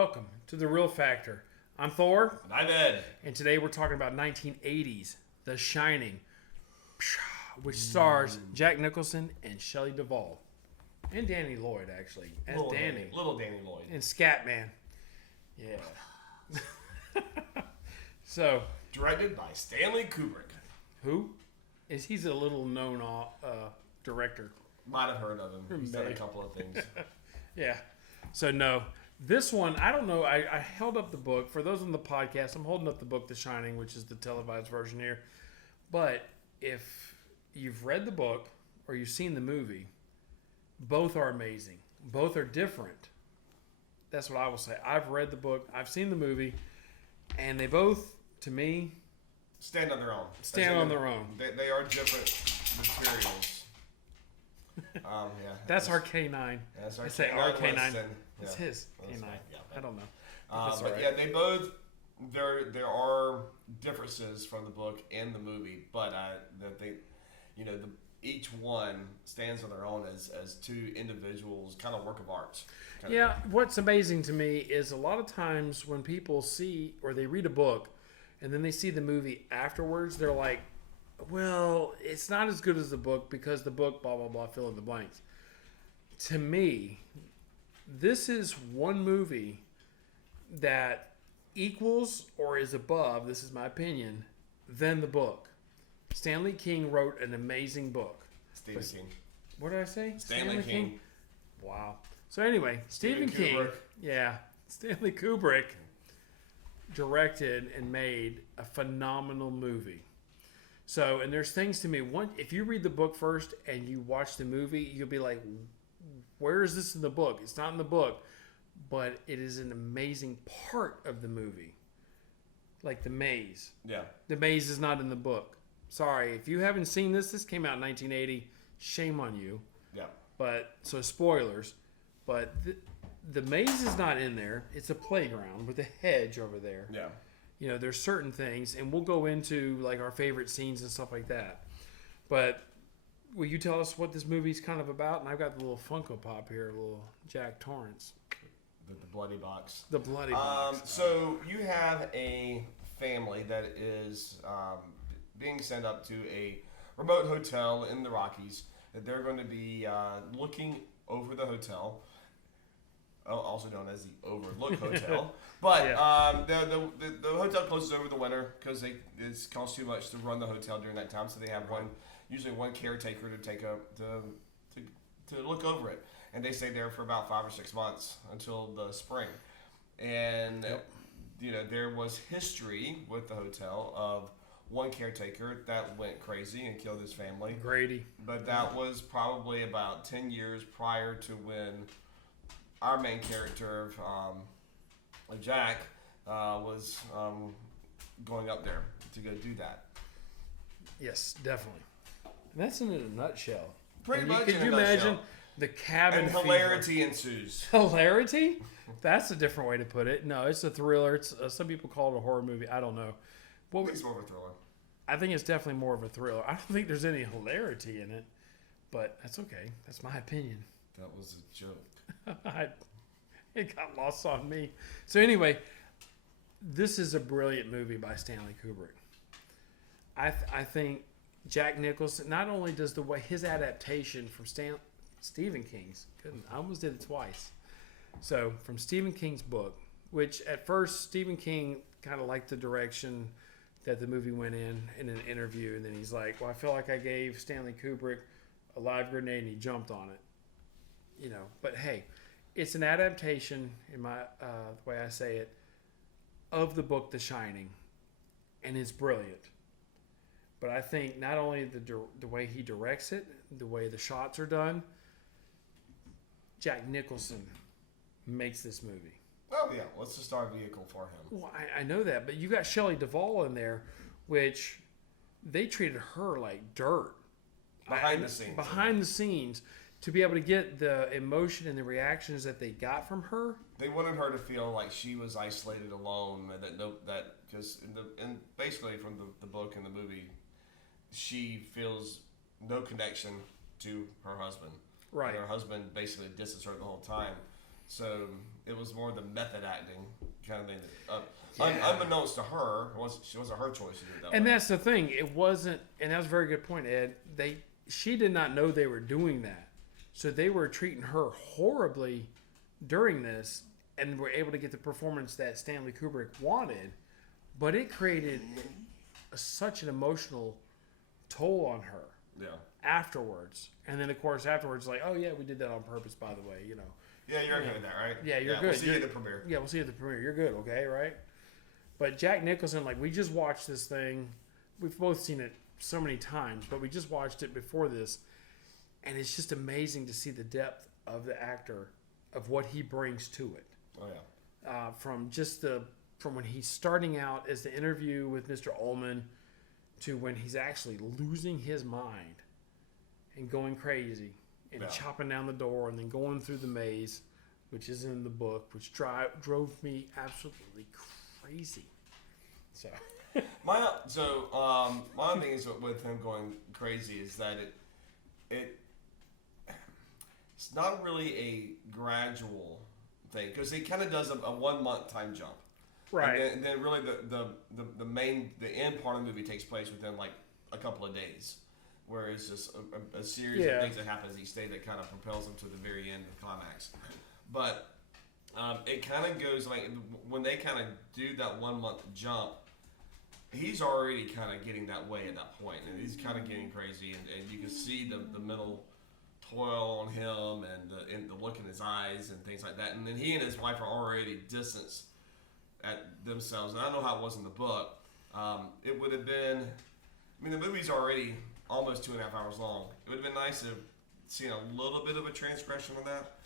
welcome to The Real Factor. I'm Thor. And I'm Ed. And today we're talking about 1980s, The Shining, which stars Jack Nicholson and Shelley Duvall. And Danny Lloyd, actually. As Little Danny. Little Danny Lloyd. And Scatman. Yeah. So. Directed by Stanley Kubrick. Who? He's a little known director. Might have heard of him. He's done a couple of things. Yeah. So, no. This one, I don't know. I held up the book. For those on the podcast, I'm holding up the book, The Shining, which is the televised version here. But if you've read the book or you've seen the movie, both are amazing. Both are different. That's what I will say. I've read the book. I've seen the movie. And they both, to me... Stand on their own. Stand on their own. They are different materials. Yeah. That's our K9. That's our I say K9 our K9. Winston. It's Yeah. his K9. Yeah. I don't know. But right. yeah, they both. There are differences from the book and the movie, but each one stands on their own as two individuals, kind of work of art. Yeah, what's amazing to me is a lot of times when people see or they read a book and then they see the movie afterwards, they're like, well, it's not as good as the book because the book, blah, blah, blah, fill in the blanks. To me, this is one movie that equals or is above, this is my opinion, than the book. Stanley King wrote an amazing book. Stephen King. What did I say? Stanley King. Wow. So anyway, Stephen King. Kubrick. Yeah. Stanley Kubrick directed and made a phenomenal movie. So, and there's things to me. One, if you read the book first and you watch the movie, you'll be like, where is this in the book? It's not in the book, but it is an amazing part of the movie. Like the maze. Yeah. The maze is not in the book. Sorry, if you haven't seen this came out in 1980. Shame on you. Yeah. But, so spoilers. But the maze is not in there. It's a playground with a hedge over there. Yeah. You know, there's certain things, and we'll go into like our favorite scenes and stuff like that. But will you tell us what this movie's kind of about? And I've got the little Funko Pop here, a little Jack Torrance. The bloody box. The bloody box. So you have a family that is being sent up to a remote hotel in the Rockies. That they're going to be looking over the hotel. Also known as the Overlook Hotel, but Yeah. The hotel closes over the winter because it costs too much to run the hotel during that time. So they have usually one caretaker to look over it, and they stay there for about 5 or 6 months until the spring. And there was history with the hotel of one caretaker that went crazy and killed his family. Grady. But that was probably about 10 years prior to when our main character of Jack was going up there to go do that. Yes, definitely. And that's in a nutshell. Pretty much. Could you imagine the cabin and fever? hilarity ensues. Hilarity? That's a different way to put it. No, it's a thriller. It's some people call it a horror movie. I don't know. I think it's more of a thriller. I think it's definitely more of a thriller. I don't think there's any hilarity in it, but that's okay. That's my opinion. That was a joke. It got lost on me. So anyway, this is a brilliant movie by Stanley Kubrick. I think Jack Nicholson, not only does the way his adaptation from Stephen King's, I almost did it twice. So from Stephen King's book, which at first Stephen King kind of liked the direction that the movie went in an interview, and then he's like, well, I feel like I gave Stanley Kubrick a live grenade and he jumped on it. But hey, it's an adaptation, in my the way I say it, of the book The Shining, and it's brilliant. But I think not only the way he directs it, the way the shots are done, Jack Nicholson makes this movie. Oh yeah, what's the star vehicle for him? Well, I know that, but you got Shelley Duvall in there, which they treated her like dirt. Behind the scenes. To be able to get the emotion and the reactions that they got from her. They wanted her to feel like she was isolated, alone, because basically from the book and the movie, she feels no connection to her husband. Right. And her husband basically disses her the whole time. So it was more the method acting kind of thing. Yeah. Unbeknownst to her, it wasn't her choice to do it that And way. that's the thing. It wasn't, and that's a very good point, Ed. She did not know they were doing that, so they were treating her horribly during this, and were able to get the performance that Stanley Kubrick wanted. But it created such an emotional toll on her Yeah. afterwards. And then, of course, afterwards, like, oh yeah, we did that on purpose, by the way. Yeah, you're okay with that, right? Yeah, you're We'll good. see you at the premiere. Yeah, we'll see you at the premiere. You're good, okay, right? But Jack Nicholson, like, we just watched this thing. We've both seen it so many times, but we just watched it before this, and it's just amazing to see the depth of the actor, of what he brings to it. Oh yeah. From when he's starting out as the interview with Mr. Ullman to when he's actually losing his mind and going crazy and Yeah. chopping down the door and then going through the maze, which is in the book, which drove me absolutely crazy. So My other thing is with him going crazy is that it's not really a gradual thing because he kind of does a 1 month time jump. right, And then really the end part of the movie takes place within like a couple of days, where it's just a series Yeah. of things that happens each day that kind of propels him to the very end of the climax. But it kind of goes like when they kind of do that 1 month jump, he's already kind of getting that way at that point, and he's kind of getting crazy, and you can see the mental toil on him and the look in his eyes and things like that. And then he and his wife are already distanced at themselves. And I don't know how it was in the book. It would have been, I mean, the movie's already almost 2.5 hours long. It would have been nice to have seen a little bit of a transgression on that.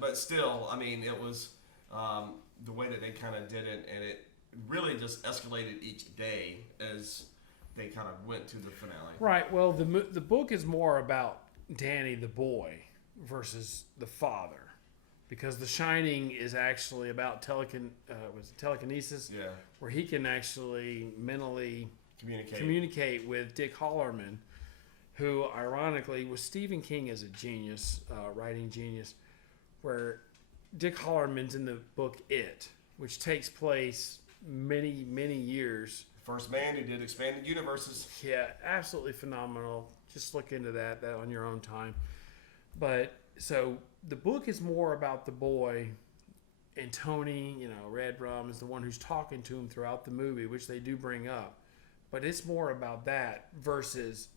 But still, I mean, it was the way that they kind of did it, and it really just escalated each day as they kind of went to the finale. right. Well, the book is more about Danny the boy versus the father, because The Shining is actually about telekinesis, Yeah, where he can actually mentally communicate. with Dick Hallorann, who ironically was Stephen King as a genius, writing genius, where Dick Halloran's in the book It, which takes place many, many years. First man who did expanded universes. Yeah, absolutely phenomenal. Just look into that on your own time. But so the book is more about the boy, and Tony, Red Rum is the one who's talking to him throughout the movie, which they do bring up. But it's more about that versus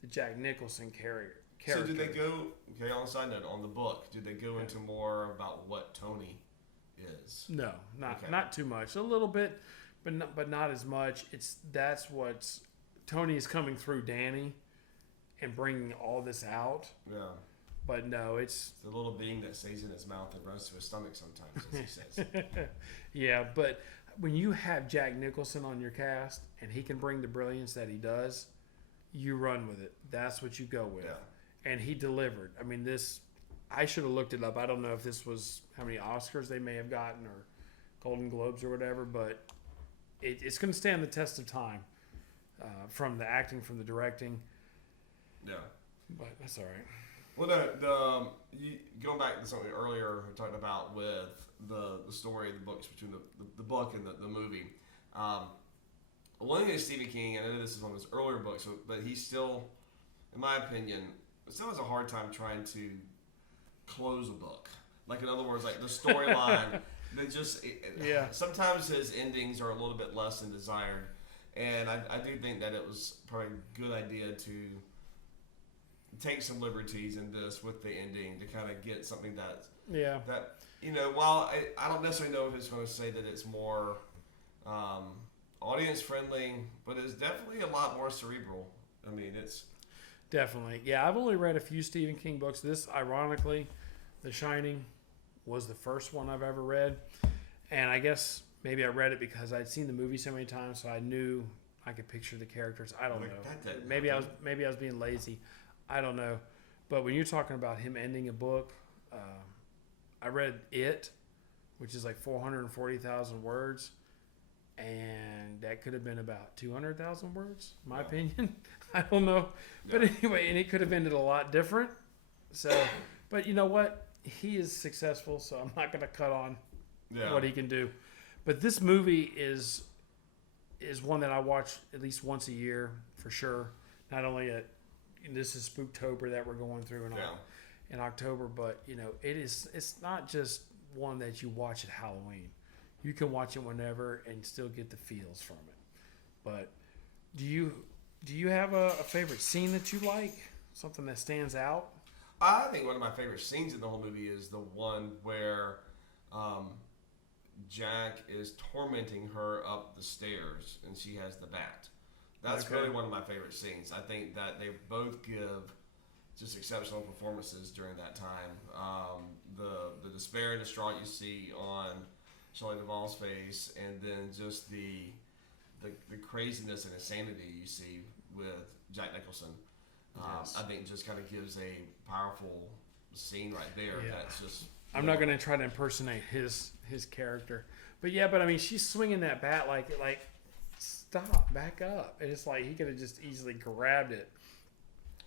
the Jack Nicholson character. So did they go, okay, on a side note, on the book, did they go into more about what Tony is? No, not too much. A little bit, but not as much. That's what's Tony is coming through Danny and bringing all this out. Yeah. But no, it's The little being that stays in his mouth and runs to his stomach sometimes, as he says. yeah. But when you have Jack Nicholson on your cast and he can bring the brilliance that he does, you run with it. That's what you go with. Yeah. And he delivered. I mean, I should have looked it up. I don't know if this was how many Oscars they may have gotten or Golden Globes or whatever, but it's going to stand the test of time, from the acting, from the directing. Yeah. But that's all right. Well, no, going back to something earlier we talked about with the story of the books between the book and the movie. One thing is Stephen King, I know this is one of his earlier books, but he still, in my opinion, still has a hard time trying to close a book. Like, in other words, like the storyline, they just, sometimes his endings are a little bit less than desired. And I do think that it was probably a good idea to take some liberties in this with the ending to kind of get something that while I don't necessarily know if it's going to say that it's more audience friendly, but it's definitely a lot more cerebral. I mean, it's Definitely. Yeah, I've only read a few Stephen King books. This, ironically, The Shining was the first one I've ever read. And I guess maybe I read it because I'd seen the movie so many times, so I knew I could picture the characters. I don't know. Maybe I was being lazy. I don't know. But when you're talking about him ending a book, I read It, which is like 440,000 words. And that could have been about 200,000 words, in my opinion. I don't know. But anyway, and it could have ended a lot different. So, but you know what? he is successful, so I'm not going to cut on Yeah. what he can do. But this movie is one that I watch at least once a year for sure. Not only this is Spooktober that we're going through in October, but it's not just one that you watch at Halloween. You can watch it whenever and still get the feels from it. But do you have a favorite scene that you like? Something that stands out? I think one of my favorite scenes in the whole movie is the one where Jack is tormenting her up the stairs and she has the bat. That's really one of my favorite scenes. I think that they both give just exceptional performances during that time. The despair and distraught you see on Shelley Duvall's face, and then just the craziness and insanity you see with Jack Nicholson. Yes. I think just kind of gives a powerful scene right there. Yeah. That's just. I'm not going to try to impersonate his character, but I mean, she's swinging that bat like stop, back up, and it's like he could have just easily grabbed it.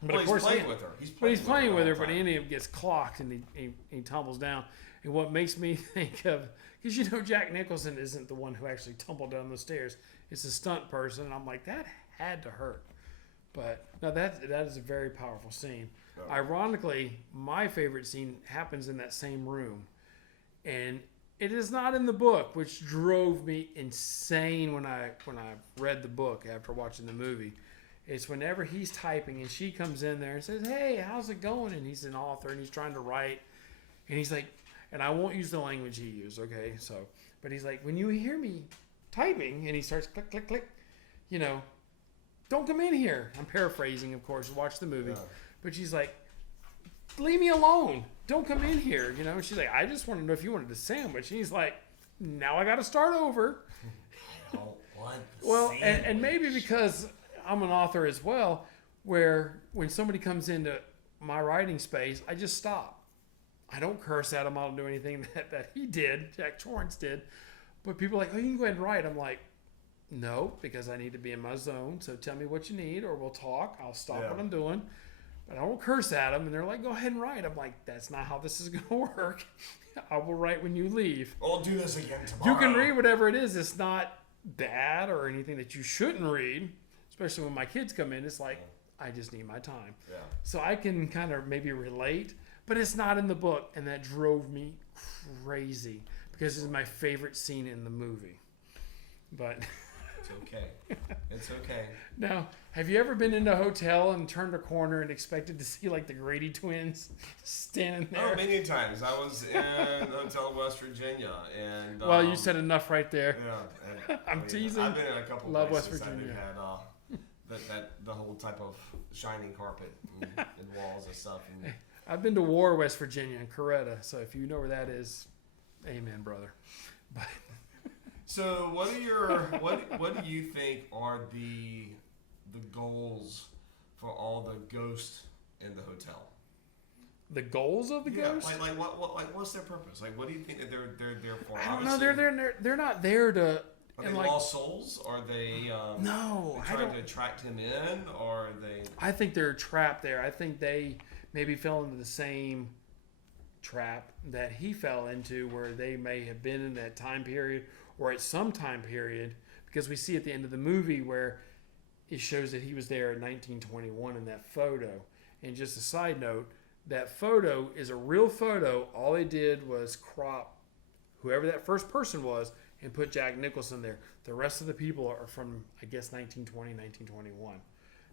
But Well, of course, he's playing with her. He's playing with her, the but whole he time. end up gets clocked and he tumbles down. And what makes me think of, because Jack Nicholson isn't the one who actually tumbled down the stairs. It's a stunt person, and I'm like, that had to hurt. But no, that is a very powerful scene. Oh. Ironically, my favorite scene happens in that same room, and it is not in the book, which drove me insane when I read the book after watching the movie. It's whenever he's typing and she comes in there and says, "Hey, how's it going?" And he's an author and he's trying to write, and he's like, and I won't use the language he used, okay? So, but he's like, when you hear me typing, and he starts click, click, click, don't come in here. I'm paraphrasing, of course. Watch the movie, but she's like, leave me alone. Don't come in here. She's like, I just want to know if you wanted a sandwich. And he's like, now I got to start over. I don't want the Well, sandwich. and maybe because I'm an author as well, where when somebody comes into my writing space, I just stop. I don't curse at him. I don't do anything that he did, Jack Torrance did. But people are like, oh, you can go ahead and write. I'm like, no, because I need to be in my zone. So tell me what you need or we'll talk. I'll stop what I'm doing. But I don't curse at them. And they're like, go ahead and write. I'm like, that's not how this is going to work. I will write when you leave. We'll do this again tomorrow. You can read whatever it is. It's not bad or anything that you shouldn't read. Especially when my kids come in. It's like, I just need my time. Yeah. So I can kind of maybe relate. But it's not in the book. And that drove me crazy. Because it's my favorite scene in the movie. But... It's okay. It's okay. Now, have you ever been in a hotel and turned a corner and expected to see like the Grady twins standing there? Oh, many times. I was in a hotel in West Virginia, and Well, you said enough right there. yeah. And, I'm teasing. I've been in a couple Love places West Virginia. that had the whole type of shining carpet and walls and stuff. And I've been to War, West Virginia, and Coretta. So if you know where that is, amen, brother. But so, what do you think are the goals for all the ghosts in the hotel? the goals of the ghost? Like what's their purpose? Like, what do you think that they're there for? I don't know. They're not there to. Are they lost souls? Are they No, I trying don't. to attract him in, or are they? I think they're trapped there. I think they maybe fell into the same trap that he fell into, where they may have been in that time period or at some time period, because we see at the end of the movie where it shows that he was there in 1921 in that photo. And just a side note, that photo is a real photo. All they did was crop whoever that first person was and put Jack Nicholson there. The rest of the people are from, I guess, 1920, 1921.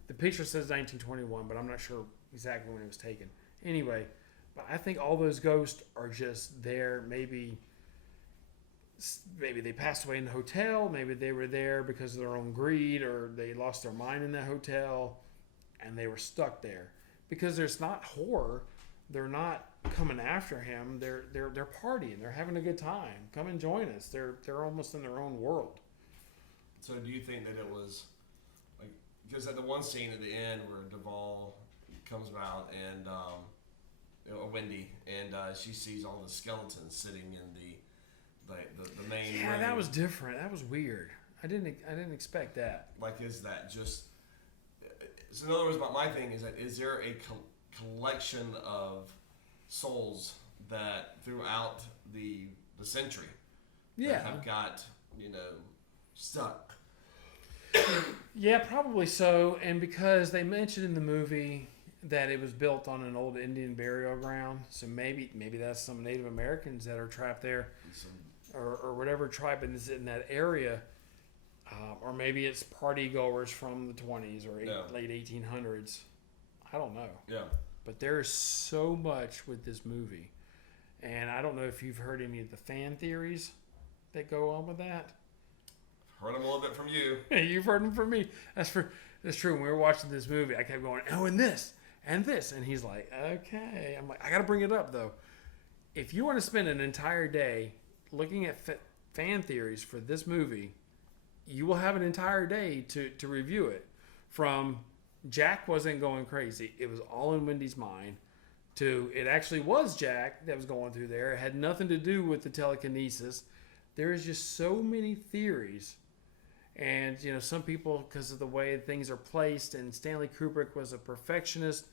The picture says 1921, but I'm not sure exactly when it was taken. Anyway, but I think all those ghosts are just there. Maybe they passed away in the hotel. Maybe they were there because of their own greed, or they lost their mind in that hotel and they were stuck there. Because there's not horror. They're not coming after him. They're partying. They're having a good time. Come and join us. They're almost in their own world. So do you think that it was like, because at the one scene at the end where Duvall comes out and Wendy and she sees all the skeletons sitting in the main room. Yeah, that was different. That was weird. I didn't expect that. Like, is that just? So in other words, my thing is that is there a collection of souls that throughout the century that Yeah. have got stuck. Yeah, probably so. And because they mentioned in the movie that it was built on an old Indian burial ground, so maybe that's some Native Americans that are trapped there, or whatever tribe is in that area, or maybe it's party goers from the 20s or late 1800s. I don't know. Yeah. But there's so much with this movie, and I don't know if you've heard any of the fan theories that go on with that. Heard them a little bit from you. You've heard them from me. That's true. When we were watching this movie, I kept going, oh, and this, and this. And he's like, okay. I'm like, I got to bring it up, though. If you want to spend an entire day looking at fan theories for this movie, you will have an entire day to review it. From Jack wasn't going crazy. It was all in Wendy's mind. To it actually was Jack that was going through there. It had nothing to do with the telekinesis. There is just so many theories. And, some people, because of the way things are placed, and Stanley Kubrick was a perfectionist,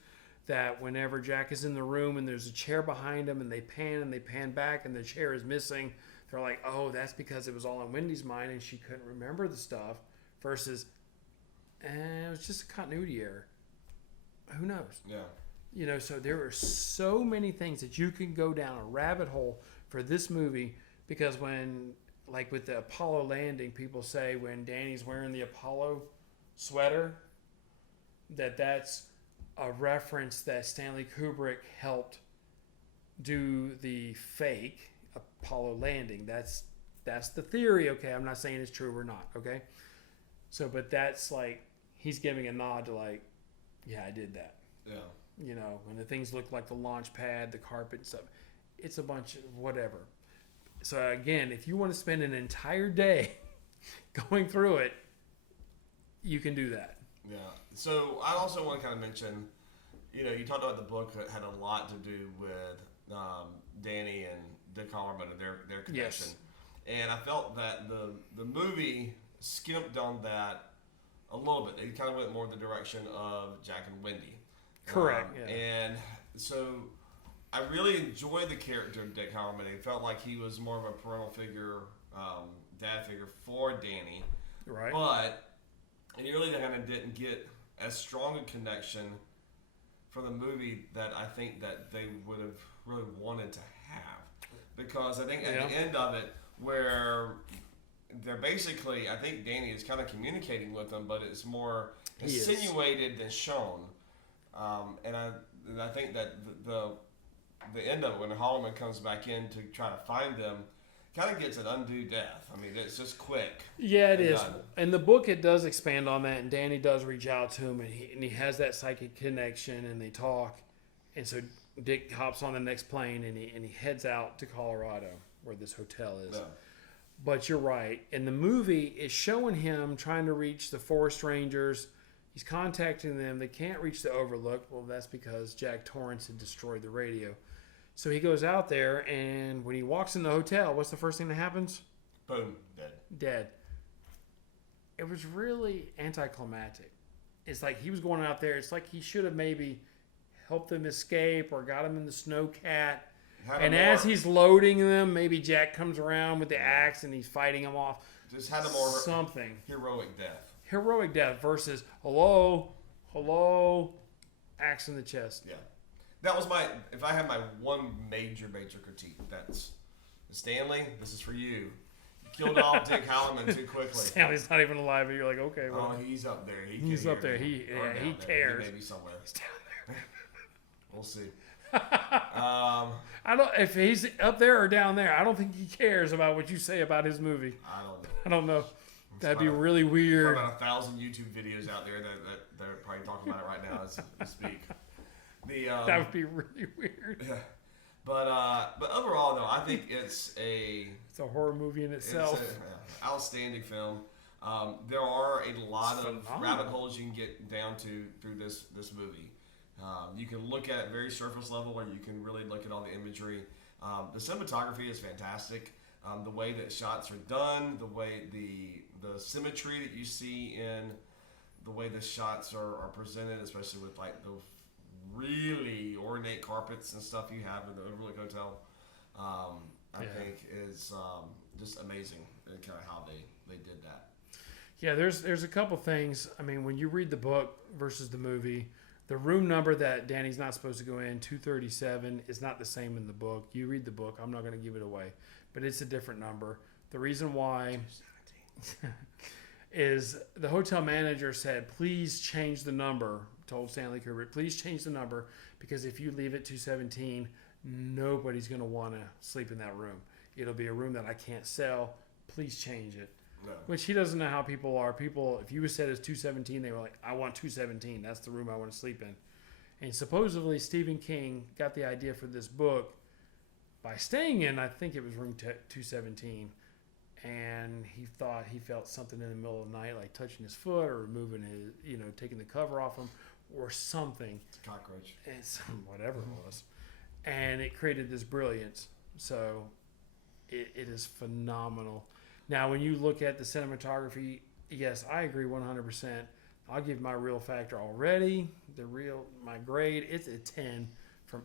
that whenever Jack is in the room and there's a chair behind him and they pan back and the chair is missing, they're like, oh, that's because it was all in Wendy's mind and she couldn't remember the stuff, versus, it was just a continuity error. Who knows? Yeah. So there are so many things that you can go down a rabbit hole for this movie, because when... Like with the Apollo landing, people say when Danny's wearing the Apollo sweater, that's a reference that Stanley Kubrick helped do the fake Apollo landing. That's the theory, okay? I'm not saying it's true or not, okay? So, but that's like, he's giving a nod to like, yeah, I did that. Yeah. When the things look like the launch pad, the carpet and stuff. It's a bunch of whatever. So again, if you want to spend an entire day going through it, you can do that. Yeah. So I also want to kind of mention, you talked about the book that had a lot to do with Danny and Dick Halloran and their connection. Yes. And I felt that the movie skimped on that a little bit. It kind of went more in the direction of Jack and Wendy. Correct. Yeah. And so I really enjoyed the character of Dick Halloran. It felt like he was more of a parental figure, dad figure for Danny. Right. But and you really kind of didn't get as strong a connection from the movie that I think that they would have really wanted to have. Because I think at the end of it, where they're basically, I think Danny is kind of communicating with them, but it's more insinuated than shown. And I think that the end of it, when Holloman comes back in to try to find them, kind of gets an undue death. I mean, it's just quick. Yeah, it is. In the book, it does expand on that, and Danny does reach out to him, and he has that psychic connection, and they talk. And so Dick hops on the next plane, and he heads out to Colorado, where this hotel is. Yeah. But you're right. In the movie, it's showing him trying to reach the forest rangers. He's contacting them. They can't reach the Overlook. Well, that's because Jack Torrance had destroyed the radio. So he goes out there, and when he walks in the hotel, what's the first thing that happens? Boom. Dead. It was really anticlimactic. It's like he was going out there. It's like he should have maybe helped them escape or got them in the snowcat. And as he's loading them, maybe Jack comes around with the axe and he's fighting them off. Just had a more something heroic death. Heroic death versus hello, axe in the chest. Yeah. That was if I had my one major critique, that's Stanley, this is for you. You killed off Dick Halloran too quickly. Stanley's not even alive, and you're like, okay, well. Oh, he's up there. He's up there. He cares. He may be somewhere. He's down there. We'll see. I don't. If he's up there or down there, I don't think he cares about what you say about his movie. I don't know. That'd be really weird. About 1,000 YouTube videos out there that they're probably talking about it right now as we speak. That would be really weird. Yeah. But overall, though, I think it's a horror movie in itself. It's an outstanding film. There are a lot of rabbit holes you can get down to through this movie. You can look at it very surface level, where you can really look at all the imagery. The cinematography is fantastic. The way that shots are done, the way the symmetry that you see in the way the shots are presented, especially with like the really ornate carpets and stuff you have in the Overlook Hotel, I think is just amazing. Kind of how they did that. Yeah, there's a couple things. I mean, when you read the book versus the movie, the room number that Danny's not supposed to go in, 237, is not the same in the book. You read the book. I'm not going to give it away, but it's a different number. The reason why is the hotel manager said, please change the number, told Stanley Kubrick, please change the number, because if you leave it 217, nobody's going to want to sleep in that room. It'll be a room that I can't sell. Please change it. No. Which he doesn't know how people are. People, if you said it's 217, they were like, I want 217. That's the room I want to sleep in. And supposedly Stephen King got the idea for this book by staying in, I think it was room 217. And he thought he felt something in the middle of the night, like touching his foot or removing his, taking the cover off him or something. It's a cockroach. It's whatever it was. And it created this brilliance. So it is phenomenal. Now, when you look at the cinematography, yes, I agree 100%. I'll give my real factor already. My grade, it's a 10 from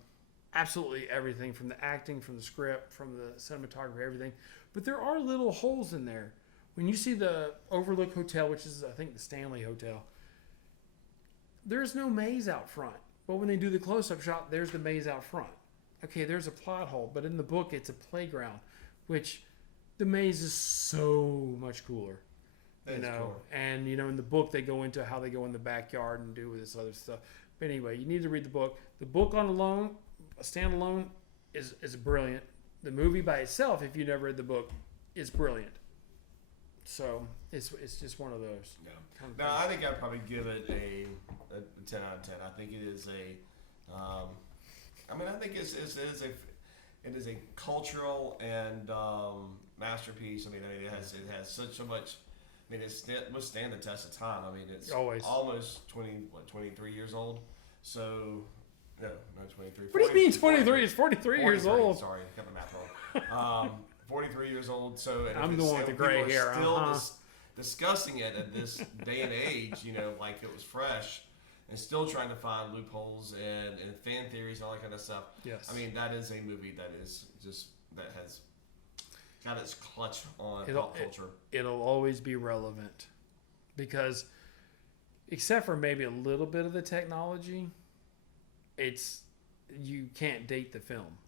absolutely everything, from the acting, from the script, from the cinematography, everything. But there are little holes in there. When you see the Overlook Hotel, which is, I think, the Stanley Hotel, there's no maze out front. But when they do the close-up shot, there's the maze out front. Okay, there's a plot hole, but in the book, it's a playground, which the maze is so much cooler. Cool. And in the book they go into how they go in the backyard and do this other stuff. But anyway, you need to read the book. The book on alone, a standalone, is brilliant. The movie by itself, if you never read the book, is brilliant. So it's just one of those. Yeah. Now I think I'd probably give it a 10 out of 10. I think it is I think it is a cultural and masterpiece. It has so much. It must stand the test of time. It's always almost 23 years old. So, no, 23. What do you mean 23? It's 43 years old. Sorry, got the math wrong. 43 years old. So, and I'm the one with the gray hair. Still discussing it at this day and age, like it was fresh, and still trying to find loopholes and fan theories and all that kind of stuff. Yes. That is a movie that has got its clutch on pop culture. It'll always be relevant because, except for maybe a little bit of the technology, you can't date the film.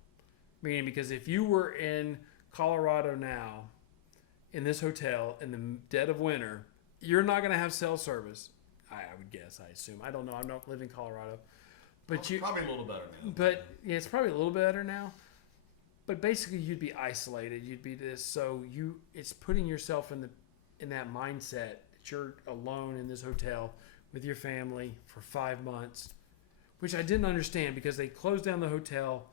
Meaning, because if you were in Colorado now, in this hotel in the dead of winter, you're not going to have cell service. I would guess. I assume. I don't know. I don't live in Colorado, but probably a little better now. But yeah, it's probably a little better now. But basically, you'd be isolated. You'd be this. So it's putting yourself in that mindset that you're alone in this hotel with your family for 5 months, which I didn't understand because they closed down the hotel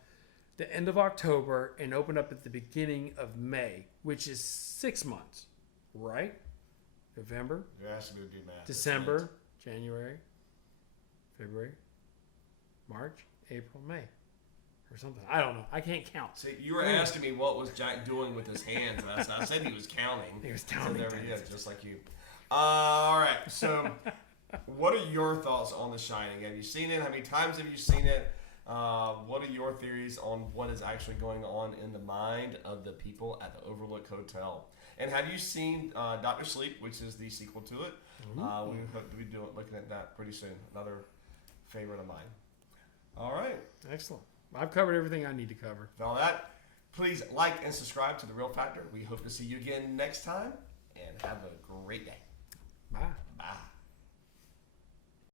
the end of October and opened up at the beginning of May, which is 6 months, right? November, December, January, February, March, April, May. Or something. I don't know. I can't count. See, you were asking me what was Jack doing with his hands, and I said he was counting. He was counting. So there he is, just like you. All right. So, what are your thoughts on The Shining? Have you seen it? How many times have you seen it? What are your theories on what is actually going on in the mind of the people at the Overlook Hotel? And have you seen Dr. Sleep, which is the sequel to it? We hope to be looking at that pretty soon. Another favorite of mine. All right. Excellent. I've covered everything I need to cover. With all that, please like and subscribe to The Real Factor. We hope to see you again next time, and have a great day.